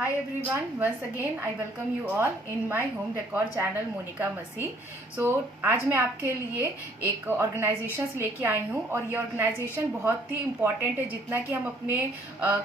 Hi everyone, once again I welcome you all in my home decor channel Monika मसी। आज मैं आपके लिए एक ऑर्गेनाइजेशन लेके आई हूँ और ये ऑर्गेनाइजेशन बहुत ही इम्पॉर्टेंट है। जितना कि हम अपने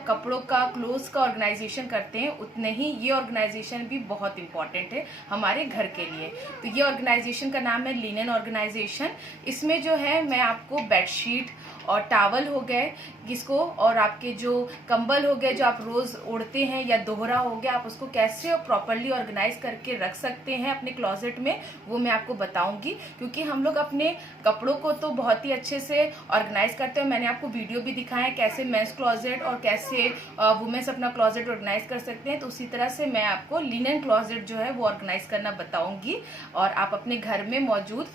कपड़ों का क्लोथ्स का ऑर्गेनाइजेशन करते हैं उतने ही ये ऑर्गेनाइजेशन भी बहुत इम्पॉर्टेंट है हमारे घर के लिए। तो ये ऑर्गेनाइजेशन का नाम है लिनन ऑर्गेनाइजेशन। इसमें जो है मैं आपको बेडशीट और टावल हो गए जिसको और आपके जो कंबल हो गए जो आप रोज ओढ़ते हैं या दोहरा हो गया, आप उसको कैसे प्रॉपरली ऑर्गेनाइज करके रख सकते हैं अपने क्लोजेट में, वो मैं आपको बताऊंगी। क्योंकि हम लोग अपने कपड़ों को तो बहुत ही अच्छे से ऑर्गेनाइज करते हैं। मैंने आपको वीडियो भी दिखाया है कैसे मेंस क्लोजेट और कैसे वुमेन्स अपना क्लोजेट ऑर्गेनाइज कर सकते हैं। तो उसी तरह से मैं आपको लिनन क्लोजेट जो है वो ऑर्गेनाइज करना बताऊंगी और आप अपने घर में मौजूद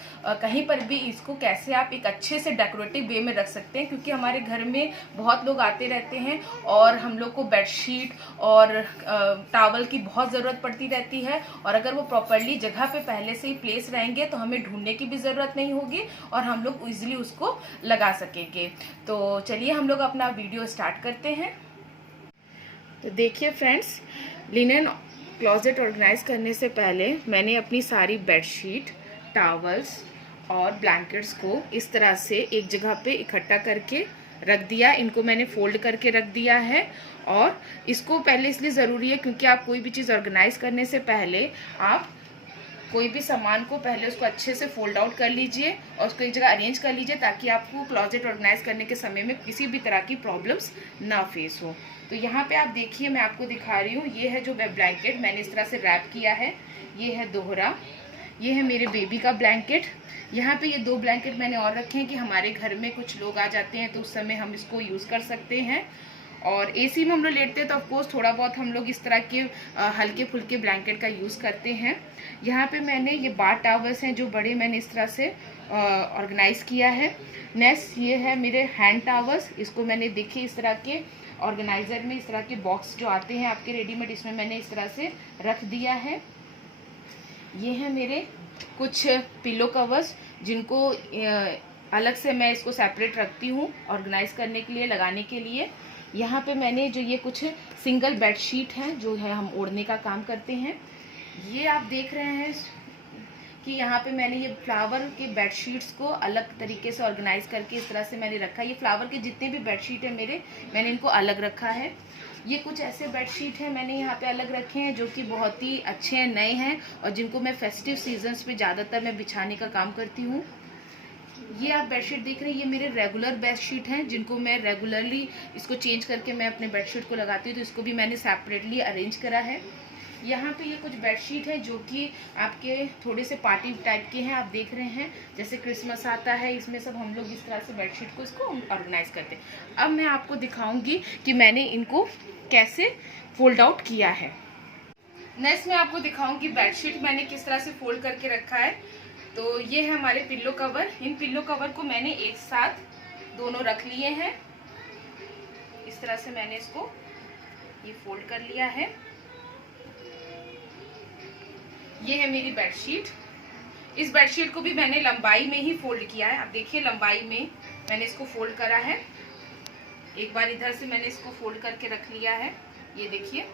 कहीं पर भी इसको कैसे आप एक अच्छे से डेकोरेटिव वे में रख सकते हैं। क्योंकि हमारे घर में बहुत लोग आते रहते हैं और हम लोग को बेडशीट और टॉवल की बहुत ज़रूरत पड़ती रहती है, और अगर वो प्रॉपरली जगह पे पहले से ही प्लेस रहेंगे तो हमें ढूंढने की भी ज़रूरत नहीं होगी और हम लोग इजीली उसको लगा सकेंगे। तो चलिए हम लोग अपना वीडियो स्टार्ट करते हैं। तो देखिए फ्रेंड्स, लिनन क्लोजेट ऑर्गेनाइज करने से पहले मैंने अपनी सारी बेडशीट, टॉवल्स और ब्लैंकेट्स को इस तरह से एक जगह पे इकट्ठा करके रख दिया। इनको मैंने फोल्ड करके रख दिया है। और इसको पहले इसलिए ज़रूरी है क्योंकि आप कोई भी चीज़ ऑर्गेनाइज करने से पहले आप कोई भी सामान को पहले उसको अच्छे से फोल्ड आउट कर लीजिए और उसको एक जगह अरेंज कर लीजिए ताकि आपको क्लोजेट ऑर्गेनाइज करने के समय में किसी भी तरह की प्रॉब्लम्स ना फेस हो। तो यहाँ पे आप देखिए, मैं आपको दिखा रही हूँ, ये है जो वेब ब्लैंकेट मैंने इस तरह से रैप किया है। ये है दोहरा, ये है मेरे बेबी का ब्लैंकेट। यहाँ पे ये दो ब्लैंकेट मैंने और रखे हैं कि हमारे घर में कुछ लोग आ जाते हैं तो उस समय हम इसको यूज़ कर सकते हैं। और एसी में हम लोग लेटते हैं तो ऑफकोर्स थोड़ा बहुत हम लोग इस तरह के हल्के फुल्के ब्लैंकेट का यूज़ करते हैं। यहाँ पे मैंने ये बार टावर्स हैं जो बड़े, मैंने इस तरह से ऑर्गेनाइज किया है। नेक्स्ट ये है मेरे हैंड टावर्स। इसको मैंने देखिए इस तरह के ऑर्गेनाइजर में, इस तरह के बॉक्स जो आते हैं आपके रेडीमेड, इसमें मैंने इस तरह से रख दिया है। ये है मेरे कुछ पिलो कवर्स जिनको अलग से मैं इसको सेपरेट रखती हूँ ऑर्गेनाइज करने के लिए, लगाने के लिए। यहाँ पे मैंने जो ये कुछ सिंगल बेडशीट हैं जो है हम ओढ़ने का काम करते हैं। ये आप देख रहे हैं कि यहाँ पे मैंने ये फ्लावर के बेडशीट्स को अलग तरीके से ऑर्गेनाइज करके इस तरह से मैंने रखा है। ये फ्लावर के जितने भी बेडशीट है मेरे, मैंने इनको अलग रखा है। ये कुछ ऐसे बेडशीट हैं मैंने यहाँ पे अलग रखे हैं जो कि बहुत ही अच्छे हैं, नए हैं और जिनको मैं फेस्टिव सीजन्स पे ज़्यादातर मैं बिछाने का काम करती हूँ। ये आप बेडशीट देख रहे हैं, ये मेरे रेगुलर बेडशीट हैं जिनको मैं रेगुलरली इसको चेंज करके मैं अपने बेडशीट को लगाती हूँ। तो इसको भी मैंने सेपरेटली अरेंज करा है। यहाँ पे ये कुछ बेडशीट है जो कि आपके थोड़े से पार्टी टाइप के हैं। आप देख रहे हैं जैसे क्रिसमस आता है, इसमें सब हम लोग इस तरह से बेडशीट को इसको ऑर्गेनाइज करते हैं। अब मैं आपको दिखाऊंगी कि मैंने इनको कैसे फोल्ड आउट किया है। नेक्स्ट मैं आपको दिखाऊंगी बेडशीट मैंने किस तरह से फोल्ड करके रखा है। तो ये है हमारे पिल्लो कवर। इन पिल्लो कवर को मैंने एक साथ दोनों रख लिए हैं। इस तरह से मैंने इसको ये फोल्ड कर लिया है। ये है मेरी बेडशीट। इस बेडशीट को भी मैंने लंबाई में ही फोल्ड किया है। आप देखिए लंबाई में मैंने इसको फोल्ड करा है। एक बार इधर से मैंने इसको फोल्ड करके रख लिया है, ये देखिए।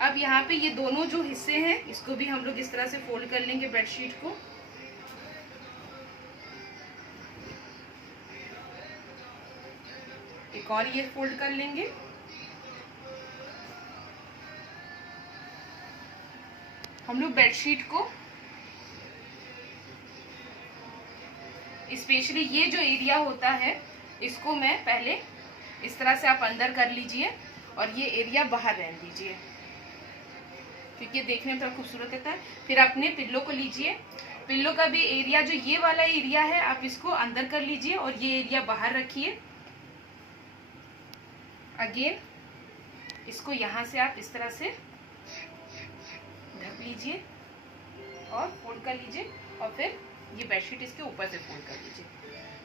अब यहाँ पे ये दोनों जो हिस्से हैं इसको भी हम लोग इस तरह से फोल्ड कर लेंगे बेडशीट को। एक और ये फोल्ड कर लेंगे। हम लोग बेडशीट को स्पेशली ये जो एरिया होता है इसको मैं पहले इस तरह से आप अंदर कर लीजिए और ये एरिया बाहर रहने दीजिए क्योंकि ये देखने में थोड़ा खूबसूरत लगता है। फिर अपने पिल्लो को लीजिए, पिल्लो का भी एरिया जो ये वाला एरिया है आप इसको अंदर कर लीजिए और ये एरिया बाहर रखिए। अगेन इसको यहाँ से आप इस तरह से ढक लीजिए और फोल्ड कर लीजिए और फिर ये बेडशीट इसके ऊपर से फोल्ड कर लीजिए।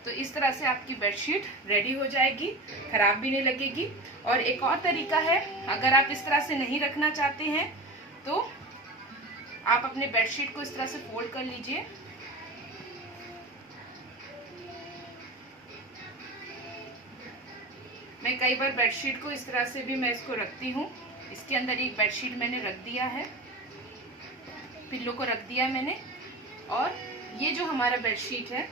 तो इस तरह से आपकी बेडशीट रेडी हो जाएगी, खराब भी नहीं लगेगी। और एक और तरीका है, अगर आप इस तरह से नहीं रखना चाहते हैं तो आप अपने बेडशीट को इस तरह से फोल्ड कर लीजिए। मैं कई बार बेडशीट को इस तरह से भी मैं इसको रखती हूँ इसके अंदर एक बेडशीट मैंने रख दिया है, पिल्लो को रख दिया मैंने। और ये जो हमारा बेडशीट है,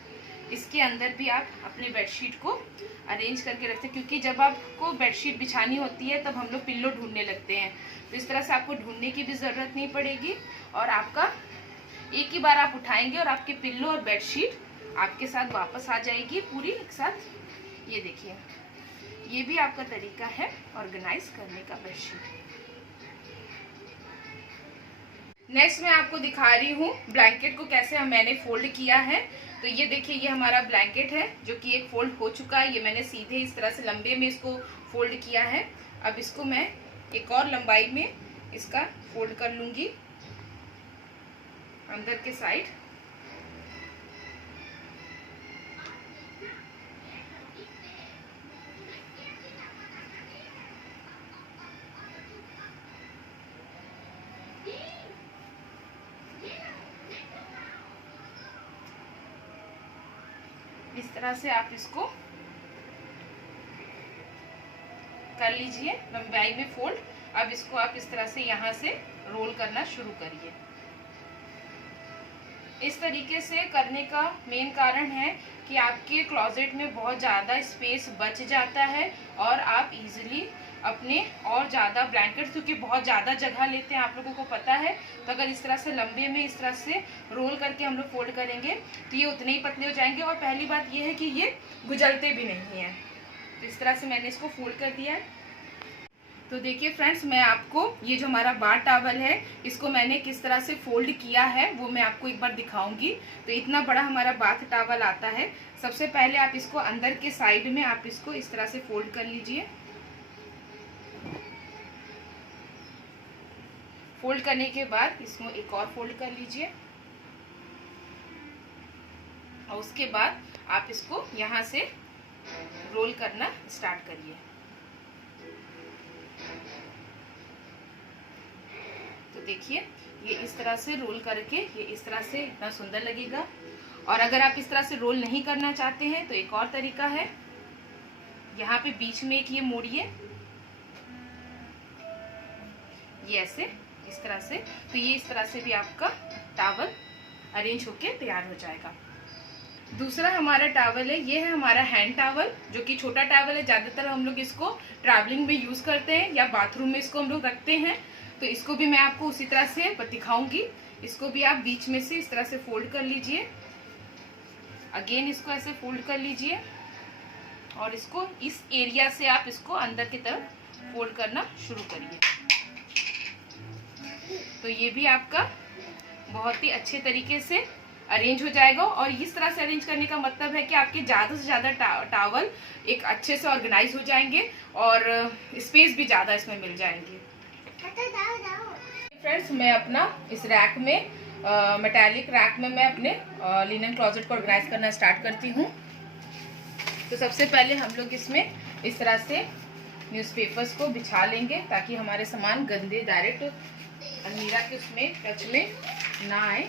इसके अंदर भी आप अपने बेडशीट को अरेंज करके रखते हैं, क्योंकि जब आपको बेडशीट बिछानी होती है तब हम लोग पिल्लो ढूंढने लगते हैं। तो इस तरह से आपको ढूंढने की भी ज़रूरत नहीं पड़ेगी, और आपका एक ही बार आप उठाएंगे और आपके पिल्लो और बेडशीट आपके साथ वापस आ जाएगी पूरी एक साथ। ये देखिए, ये भी आपका तरीका है ऑर्गेनाइज करने का बेडशीट। नेक्स्ट मैं आपको दिखा रही हूँ ब्लैंकेट को कैसे मैंने फोल्ड किया है। तो ये देखिए, ये हमारा ब्लैंकेट है जो कि एक फोल्ड हो चुका है। ये मैंने सीधे इस तरह से लंबे में इसको फोल्ड किया है। अब इसको मैं एक और लंबाई में इसका फोल्ड कर लूंगी अंदर के साइड। इस तरह से आप इसको कर लीजिए लंबाई में फोल्ड। अब इसको आप इस तरह से यहाँ से रोल करना शुरू करिए। इस तरीके से करने का मेन कारण है कि आपके क्लोजेट में बहुत ज़्यादा स्पेस बच जाता है और आप इजीली अपने और ज़्यादा ब्लैंकेट्स, क्योंकि बहुत ज़्यादा जगह लेते हैं, आप लोगों को पता है। तो अगर इस तरह से लंबे में इस तरह से रोल करके हम लोग फोल्ड करेंगे तो ये उतने ही पतले हो जाएंगे। और पहली बात ये है कि ये गुजरते भी नहीं हैं। तो इस तरह से मैंने इसको फोल्ड कर दिया है। तो देखिए फ्रेंड्स, मैं आपको ये जो हमारा बाथ टॉवल है, इसको मैंने किस तरह से फोल्ड किया है वो मैं आपको एक बार दिखाऊंगी। तो इतना बड़ा हमारा बाथ टॉवल आता है। सबसे पहले आप इसको अंदर के साइड में आप इसको इस तरह से फोल्ड कर लीजिए। फोल्ड करने के बाद इसको एक और फोल्ड कर लीजिए, और उसके बाद आप इसको यहाँ से रोल करना स्टार्ट करिए। तो देखिए, ये इस तरह से रोल करके ये इस तरह से इतना सुंदर लगेगा। और अगर आप इस तरह से रोल नहीं करना चाहते हैं तो एक और तरीका है, यहाँ पे बीच में एक ये मोड़िए, ये ऐसे इस तरह से। तो ये इस तरह से भी आपका टॉवल अरेंज होके तैयार हो जाएगा। दूसरा हमारा टॉवल है, ये है हमारा हैंड टॉवल, जो कि छोटा टॉवल है। ज़्यादातर हम लोग इसको ट्रैवलिंग में यूज़ करते हैं या बाथरूम में इसको हम लोग रखते हैं। तो इसको भी मैं आपको उसी तरह से दिखाऊंगी। इसको भी आप बीच में से इस तरह से फोल्ड कर लीजिए, अगेन इसको ऐसे फोल्ड कर लीजिए, और इसको इस एरिया से आप इसको अंदर की तरफ फोल्ड करना शुरू करिए। तो ये भी आपका बहुत ही अच्छे तरीके से अरेंज हो जाएगा। और इस तरह से अरेंज करने का मतलब है कि आपके ज़्यादा से ज़्यादा टॉवल एक अच्छे से ऑर्गेनाइज हो जाएंगे और स्पेस भी ज़्यादा इसमें मिल जाएंगे। फ्रेंड्स, मैं अपना इस रैक में मेटालिक रैक में मैं अपने लिनन क्लोजेट को ऑर्गेनाइज करना स्टार्ट करती हूँ। तो सबसे पहले हम लोग इसमें इस तरह से न्यूज़पेपर्स को बिछा लेंगे, ताकि हमारे सामान गंदे डायरेक्ट अलमीरा के उसमें टच में ना आए।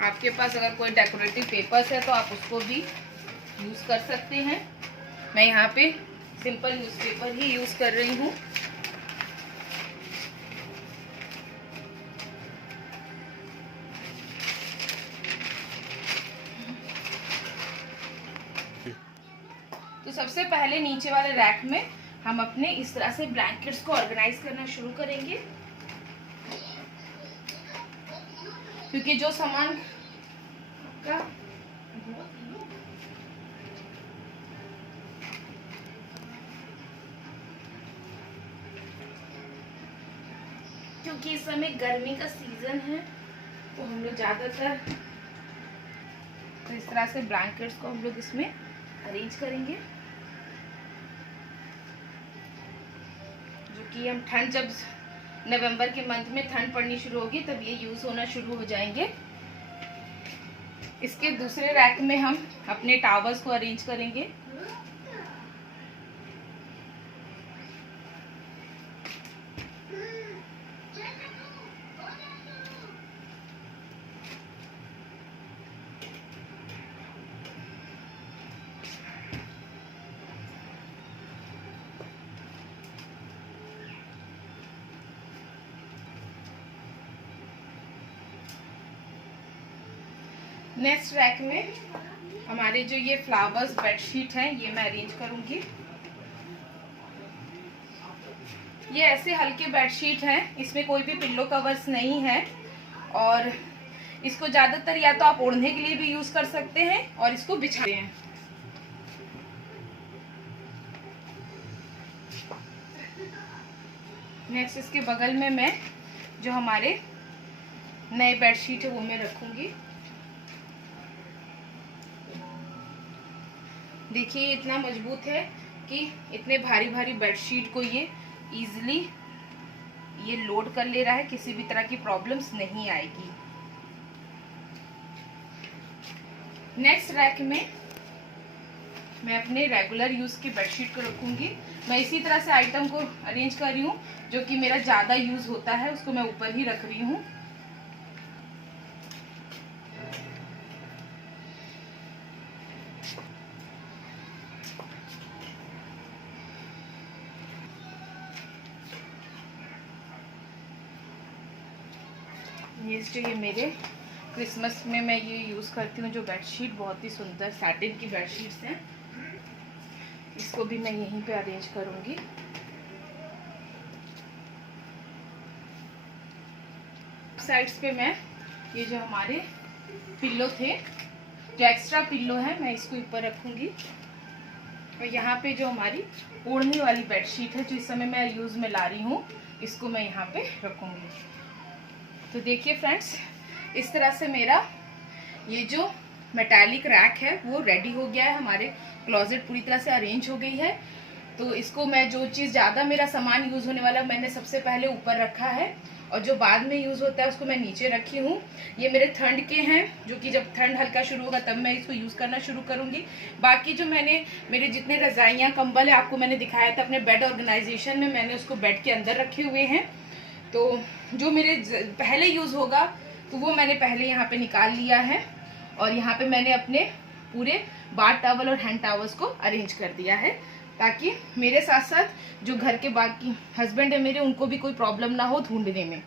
आपके पास अगर कोई डेकोरेटिव पेपर्स है तो आप उसको भी यूज़ कर सकते हैं। मैं यहाँ पे सिंपल न्यूज़पेपर ही यूज़ कर रही हूँ। तो सबसे पहले नीचे वाले रैक में हम अपने इस तरह से ब्लैंकेट्स को ऑर्गेनाइज करना शुरू करेंगे, क्योंकि जो सामान का क्योंकि इस समय गर्मी का सीजन है तो हम लोग ज़्यादातर तो इस तरह से ब्लैंकेट्स को हम लोग इसमें अरेंज करेंगे, जो कि हम ठंड जब नवंबर के मंथ में ठंड पड़नी शुरू होगी तब ये यूज़ होना शुरू हो जाएंगे। इसके दूसरे रैक में हम अपने टॉवल्स को अरेंज करेंगे। नेक्स्ट रैक में हमारे जो ये फ्लावर्स बेडशीट हैं ये मैं अरेंज करूंगी। ये ऐसे हल्के बेडशीट हैं, इसमें कोई भी पिल्लो कवर्स नहीं है और इसको ज़्यादातर या तो आप ओढ़ने के लिए भी यूज़ कर सकते हैं और इसको बिछाते हैं। नेक्स्ट इसके बगल में मैं जो हमारे नए बेडशीट है वो मैं रखूंगी। देखिए इतना मजबूत है कि इतने भारी भारी बेडशीट को ये इजीली ये लोड कर ले रहा है, किसी भी तरह की प्रॉब्लम्स नहीं आएगी। नेक्स्ट रैक में मैं अपने रेगुलर यूज़ के बेडशीट को रखूंगी। मैं इसी तरह से आइटम को अरेंज कर रही हूँ, जो कि मेरा ज़्यादा यूज़ होता है उसको मैं ऊपर ही रख रही हूँ। ये मेरे क्रिसमस में मैं ये यूज़ करती हूँ जो बेडशीट, बहुत ही सुंदर सैटिन की बेडशीट्स हैं। इसको भी मैं यहीं पे अरेंज करूँगी। साइड्स पे मैं ये जो हमारे पिल्लो थे, जो एक्स्ट्रा पिल्लो है, मैं इसको ऊपर रखूँगी। और यहाँ पे जो हमारी ओढ़ने वाली बेडशीट है जो इस समय मैं यूज़ में ला रही हूँ, इसको मैं यहाँ पे रखूँगी। तो देखिए फ्रेंड्स, इस तरह से मेरा ये जो मेटालिक रैक है वो रेडी हो गया है। हमारे क्लोजेट पूरी तरह से अरेंज हो गई है। तो इसको मैं जो चीज़ ज़्यादा मेरा सामान यूज़ होने वाला मैंने सबसे पहले ऊपर रखा है और जो बाद में यूज़ होता है उसको मैं नीचे रखी हूँ। ये मेरे ठंड के हैं, जो कि जब ठंड हल्का शुरू होगा तब मैं इसको यूज़ करना शुरू करूँगी। बाकी जो मैंने मेरे जितने रजाइयाँ कंबल है आपको मैंने दिखाया था अपने बेड ऑर्गेनाइजेशन में, मैंने उसको बेड के अंदर रखे हुए हैं। तो जो मेरे पहले यूज़ होगा तो वो मैंने पहले यहाँ पे निकाल लिया है और यहाँ पे मैंने अपने पूरे बाथ टॉवल और हैंड टॉवल्स को अरेंज कर दिया है, ताकि मेरे साथ साथ जो घर के बाकी हस्बैंड है मेरे, उनको भी कोई प्रॉब्लम ना हो ढूंढने में।